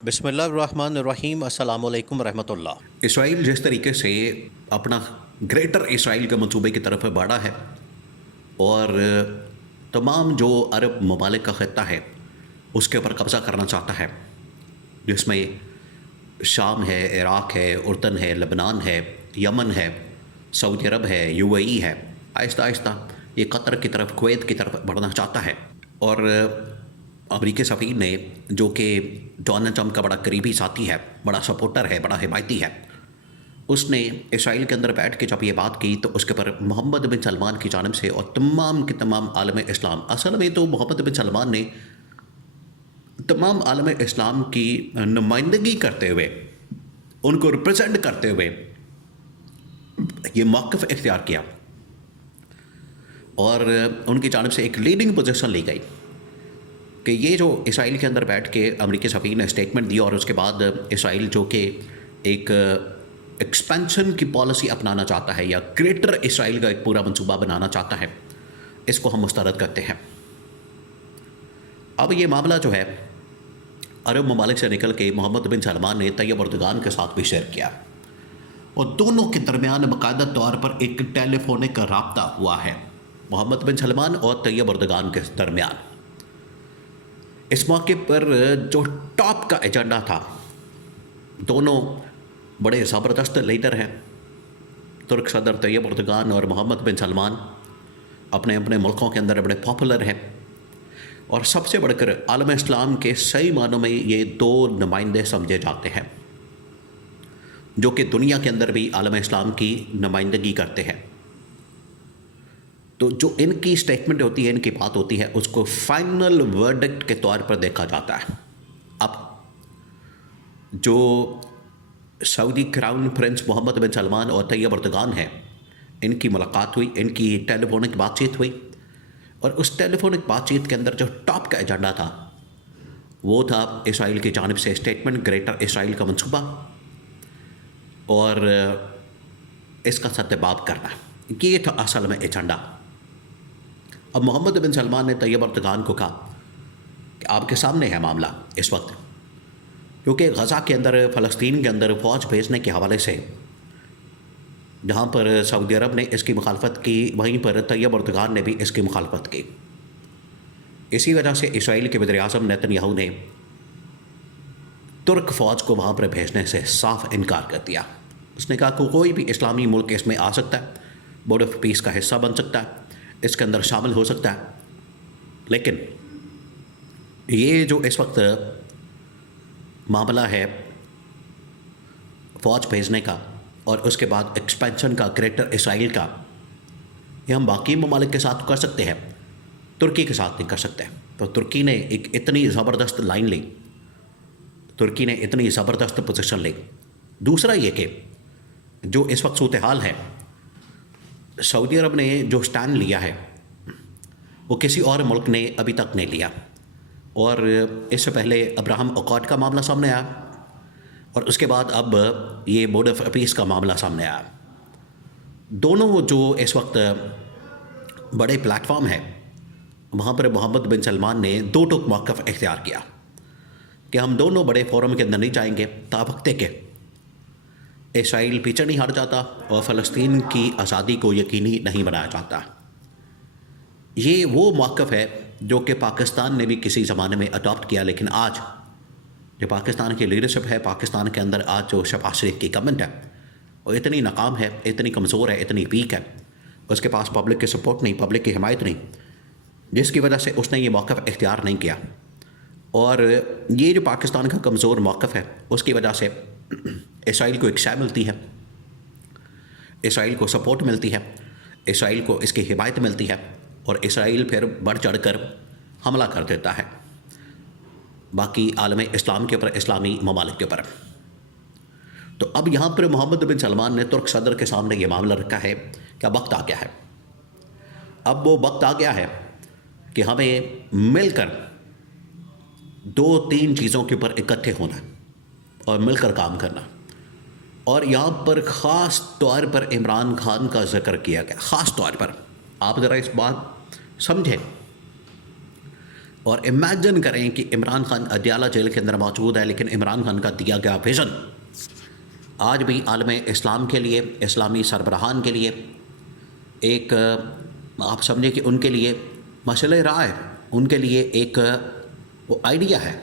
بسم اللہ الرحمن الرحیم، السلام علیکم ورحمۃ اللہ۔ اسرائیل جس طریقے سے اپنا گریٹر اسرائیل کے منصوبے کی طرف بڑھا ہے اور تمام جو عرب ممالک کا خطہ ہے اس کے اوپر قبضہ کرنا چاہتا ہے، جس میں شام ہے، عراق ہے، اردن ہے، لبنان ہے، یمن ہے، سعودی عرب ہے، یو اے ای ہے، آہستہ آہستہ یہ قطر کی طرف، کویت کی طرف بڑھنا چاہتا ہے۔ اور امریکی سفیر نے، جو کہ ڈونلڈ ٹرمپ کا بڑا قریبی ساتھی ہے، بڑا سپورٹر ہے، بڑا حمایتی ہے، اس نے اسرائیل کے اندر بیٹھ کے جب یہ بات کی تو اس کے پر محمد بن سلمان کی جانب سے اور تمام کے تمام عالم اسلام، اصل میں تو محمد بن سلمان نے تمام عالم اسلام کی نمائندگی کرتے ہوئے، ان کو ریپرزینٹ کرتے ہوئے یہ موقف اختیار کیا اور ان کی جانب سے ایک لیڈنگ پوزیشن لی گئی کہ یہ جو اسرائیل کے اندر بیٹھ کے امریکی سفیر نے اسٹیٹمنٹ دیا اور اس کے بعد اسرائیل جو کہ ایک ایکسپینشن کی پالیسی اپنانا چاہتا ہے یا گریٹر اسرائیل کا ایک پورا منصوبہ بنانا چاہتا ہے، اس کو ہم مسترد کرتے ہیں۔ اب یہ معاملہ جو ہے عرب ممالک سے نکل کے محمد بن سلمان نے طیب اردگان کے ساتھ بھی شیئر کیا اور دونوں کے درمیان باقاعدہ طور پر ایک ٹیلی فونک رابطہ ہوا ہے، محمد بن سلمان اور طیب اردگان کے درمیان۔ اس موقع پر جو ٹاپ کا ایجنڈا تھا، دونوں بڑے زبردست لیڈر ہیں، ترک صدر طیب اردگان اور محمد بن سلمان اپنے اپنے ملکوں کے اندر بڑے پاپولر ہیں، اور سب سے بڑھ کر عالم اسلام کے صحیح معنوں میں یہ دو نمائندے سمجھے جاتے ہیں جو کہ دنیا کے اندر بھی عالم اسلام کی نمائندگی کرتے ہیں۔ تو جو ان کی سٹیٹمنٹ ہوتی ہے، ان کی بات ہوتی ہے، اس کو فائنل ورڈکٹ کے طور پر دیکھا جاتا ہے۔ اب جو سعودی کراؤن پرنس محمد بن سلمان اور طیب اردگان ہیں، ان کی ملاقات ہوئی، ان کی ٹیلی فونک بات چیت ہوئی، اور اس ٹیلی فونک بات چیت کے اندر جو ٹاپ کا ایجنڈا تھا وہ تھا اسرائیل کی جانب سے اسٹیٹمنٹ، گریٹر اسرائیل کا منصوبہ اور اس کا سدباب کرنا، یہ تھا اصل میں ایجنڈا۔ اب محمد بن سلمان نے طیب اردگان کو کہا کہ آپ کے سامنے ہے معاملہ اس وقت، کیونکہ غزہ کے اندر، فلسطین کے اندر فوج بھیجنے کے حوالے سے جہاں پر سعودی عرب نے اس کی مخالفت کی، وہیں پر طیب اردگان نے بھی اس کی مخالفت کی۔ اسی وجہ سے اسرائیل کے وزیر اعظم نیتن یاہو نے ترک فوج کو وہاں پر بھیجنے سے صاف انکار کر دیا۔ اس نے کہا کہ کوئی بھی اسلامی ملک اس میں آ سکتا ہے، بورڈ آف پیس کا حصہ بن سکتا ہے، اس کے اندر شامل ہو سکتا ہے، لیکن یہ جو اس وقت معاملہ ہے فوج بھیجنے کا اور اس کے بعد ایکسپینشن کا، گریٹر اسرائیل کا، یہ ہم باقی ممالک کے ساتھ کر سکتے ہیں، ترکی کے ساتھ نہیں کر سکتے۔ تو ترکی نے ایک اتنی زبردست لائن لی، ترکی نے اتنی زبردست پوزیشن لی۔ دوسرا یہ کہ جو اس وقت صورتحال ہے، سعودی عرب نے جو سٹینڈ لیا ہے وہ کسی اور ملک نے ابھی تک نہیں لیا، اور اس سے پہلے ابراہم اکارڈ کا معاملہ سامنے آیا اور اس کے بعد اب یہ بورڈ آف پیس کا معاملہ سامنے آیا۔ دونوں جو اس وقت بڑے پلیٹ فارم ہیں، وہاں پر محمد بن سلمان نے دو ٹوک موقف اختیار کیا کہ ہم دونوں بڑے فورم کے اندر نہیں جائیں گے تابقتے کہ اسرائیل پیچھے نہیں ہٹ جاتا اور فلسطین کی آزادی کو یقینی نہیں بنایا جاتا۔ یہ وہ موقف ہے جو کہ پاکستان نے بھی کسی زمانے میں اڈاپٹ کیا، لیکن آج جو پاکستان کی لیڈرشپ ہے، پاکستان کے اندر آج جو شہباز شریف کی گورنمنٹ ہے، وہ اتنی ناکام ہے، اتنی کمزور ہے، اتنی ویک ہے، اس کے پاس پبلک کی سپورٹ نہیں، پبلک کی حمایت نہیں، جس کی وجہ سے اس نے یہ موقف اختیار نہیں کیا۔ اور یہ جو پاکستان کا کمزور موقف ہے، اس کی وجہ سے اسرائیل کو ایک شے ملتی ہے، اسرائیل کو سپورٹ ملتی ہے، اسرائیل کو اس کی حمایت ملتی ہے، اور اسرائیل پھر بڑھ چڑھ کر حملہ کر دیتا ہے باقی عالم اسلام کے اوپر، اسلامی ممالک کے اوپر۔ تو اب یہاں پر محمد بن سلمان نے ترک صدر کے سامنے یہ معاملہ رکھا ہے کہ اب وقت آ گیا ہے، اب وہ وقت آ گیا ہے کہ ہمیں مل کر دو تین چیزوں کے اوپر اکٹھے ہونا اور مل کر کام کرنا۔ اور یہاں پر خاص طور پر عمران خان کا ذکر کیا گیا، خاص طور پر آپ ذرا اس بات سمجھیں اور امیجن کریں کہ عمران خان اڈیالہ جیل کے اندر موجود ہے، لیکن عمران خان کا دیا گیا ویژن آج بھی عالم اسلام کے لیے، اسلامی سربراہان کے لیے ایک آپ سمجھیں کہ ان کے لیے مشعل راہ ہے، ان کے لیے ایک وہ آئیڈیا ہے۔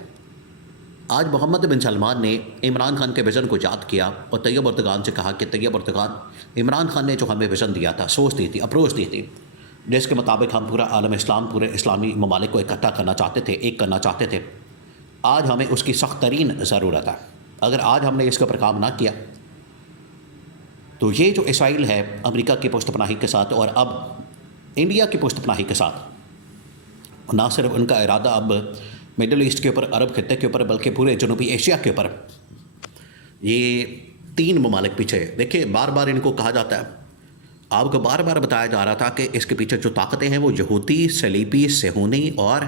آج محمد بن سلمان نے عمران خان کے ویژن کو یاد کیا اور طیب اردگان سے کہا کہ طیب اردگان، عمران خان نے جو ہمیں ویژن دیا تھا، سوچ دی تھی، اپروچ دی تھی، جس کے مطابق ہم پورا عالم اسلام، پورے اسلامی ممالک کو اکٹھا کرنا چاہتے تھے، ایک کرنا چاہتے تھے، آج ہمیں اس کی سخت ترین ضرورت ہے۔ اگر آج ہم نے اس کے اوپر کام نہ کیا تو یہ جو اسرائیل ہے امریکہ کی پشت پناہی کے ساتھ اور اب انڈیا کی پشت پناہی کے ساتھ، نہ صرف ان کا ارادہ اب مڈل ایسٹ کے اوپر، عرب خطے کے اوپر، بلکہ پورے جنوبی ایشیا کے اوپر، یہ 3 ممالک پیچھے دیکھیں، بار بار ان کو کہا جاتا ہے، آپ کو بار بار بتایا جا رہا تھا کہ اس کے پیچھے جو طاقتیں ہیں وہ یہودی، صلیبی، صہیونی اور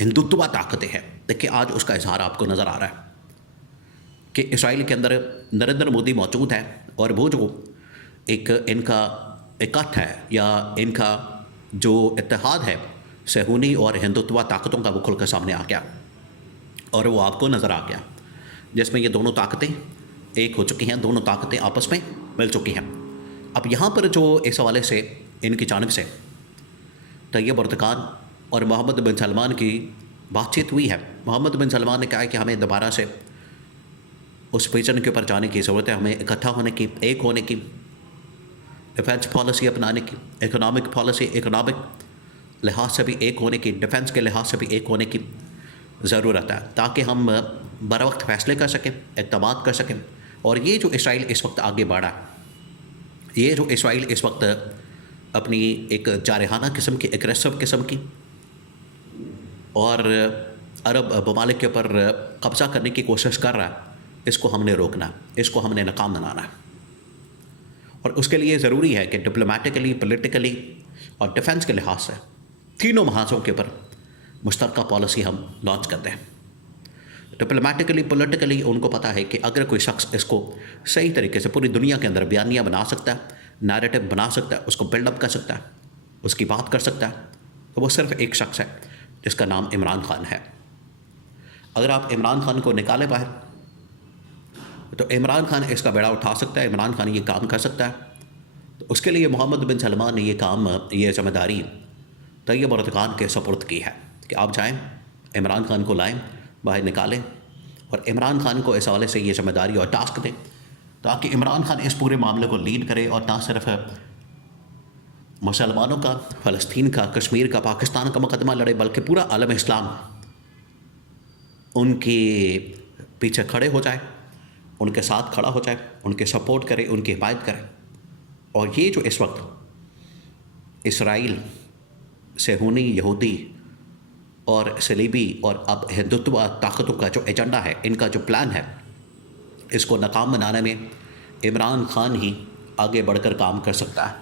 ہندوتوا طاقتیں ہیں۔ دیکھیں آج اس کا اظہار آپ کو نظر آ رہا ہے کہ اسرائیل کے اندر نریندر مودی موجود ہے، اور وہ جو ایک ان کا اکٹھ ہے یا ان کا جو اتحاد ہے صہیونی اور ہندوتوا طاقتوں کا، وہ کھل کر سامنے آ گیا اور وہ آپ کو نظر آ گیا، جس میں یہ دونوں طاقتیں ایک ہو چکی ہیں، دونوں طاقتیں آپس میں مل چکی ہیں۔ اب یہاں پر جو اس حوالے سے ان کی جانب سے طیب اردگان اور محمد بن سلمان کی بات چیت ہوئی ہے، محمد بن سلمان نے کہا ہے کہ ہمیں دوبارہ سے اس ویژن کے اوپر جانے کی ضرورت ہے، ہمیں اکٹھا ہونے کی، ایک ہونے کی، ڈیفینس پالیسی اپنانے کی، اکنامک پالیسی، اکنامک لحاظ سے بھی ایک ہونے کی، ڈیفینس کے لحاظ سے بھی ایک ہونے کی ضرورت ہے، تاکہ ہم بروقت فیصلے کر سکیں، اقدامات کر سکیں۔ اور یہ جو اسرائیل اس وقت آگے بڑھا ہے، یہ جو اسرائیل اس وقت اپنی ایک جارحانہ قسم کی، اگریسو قسم کی اور عرب ممالک کے اوپر قبضہ کرنے کی کوشش کر رہا ہے، اس کو ہم نے روکنا ہے، اس کو ہم نے ناکام بنانا ہے۔ اور اس کے لیے ضروری ہے کہ ڈپلومیٹکلی، پولیٹیکلی اور ڈیفینس کے لحاظ سے تینوں محاذوں کے اوپر مشترکہ پالیسی ہم لانچ کرتے ہیں۔ ڈپلومیٹکلی، پولیٹیکلی ان کو پتہ ہے کہ اگر کوئی شخص اس کو صحیح طریقے سے پوری دنیا کے اندر بیانیہ بنا سکتا ہے، نیریٹو بنا سکتا ہے، اس کو بلڈ اپ کر سکتا ہے، اس کی بات کر سکتا ہے، تو وہ صرف ایک شخص ہے جس کا نام عمران خان ہے۔ اگر آپ عمران خان کو نکالیں باہر تو عمران خان اس کا بیڑا اٹھا سکتا ہے، عمران خان یہ کام کر سکتا ہے۔ تو اس کے لیے محمد بن سلمان نے یہ کام، یہ ذمہ داری طیب اردگان کے سپرد کی ہے کہ آپ جائیں، عمران خان کو لائیں، باہر نکالیں اور عمران خان کو اس حوالے سے یہ ذمہ داری اور ٹاسک دیں، تاکہ عمران خان اس پورے معاملے کو لیڈ کرے اور نہ صرف مسلمانوں کا، فلسطین کا، کشمیر کا، پاکستان کا مقدمہ لڑے، بلکہ پورا عالم اسلام ان کے پیچھے کھڑے ہو جائے، ان کے ساتھ کھڑا ہو جائے، ان کے سپورٹ کرے، ان کی حمایت کرے۔ اور یہ جو اس وقت اسرائیل، صہیونی، یہودی اور صلیبی اور اب ہندوتوا طاقتوں کا جو ایجنڈا ہے، ان کا جو پلان ہے، اس کو ناکام بنانے میں عمران خان ہی آگے بڑھ کر کام کر سکتا ہے۔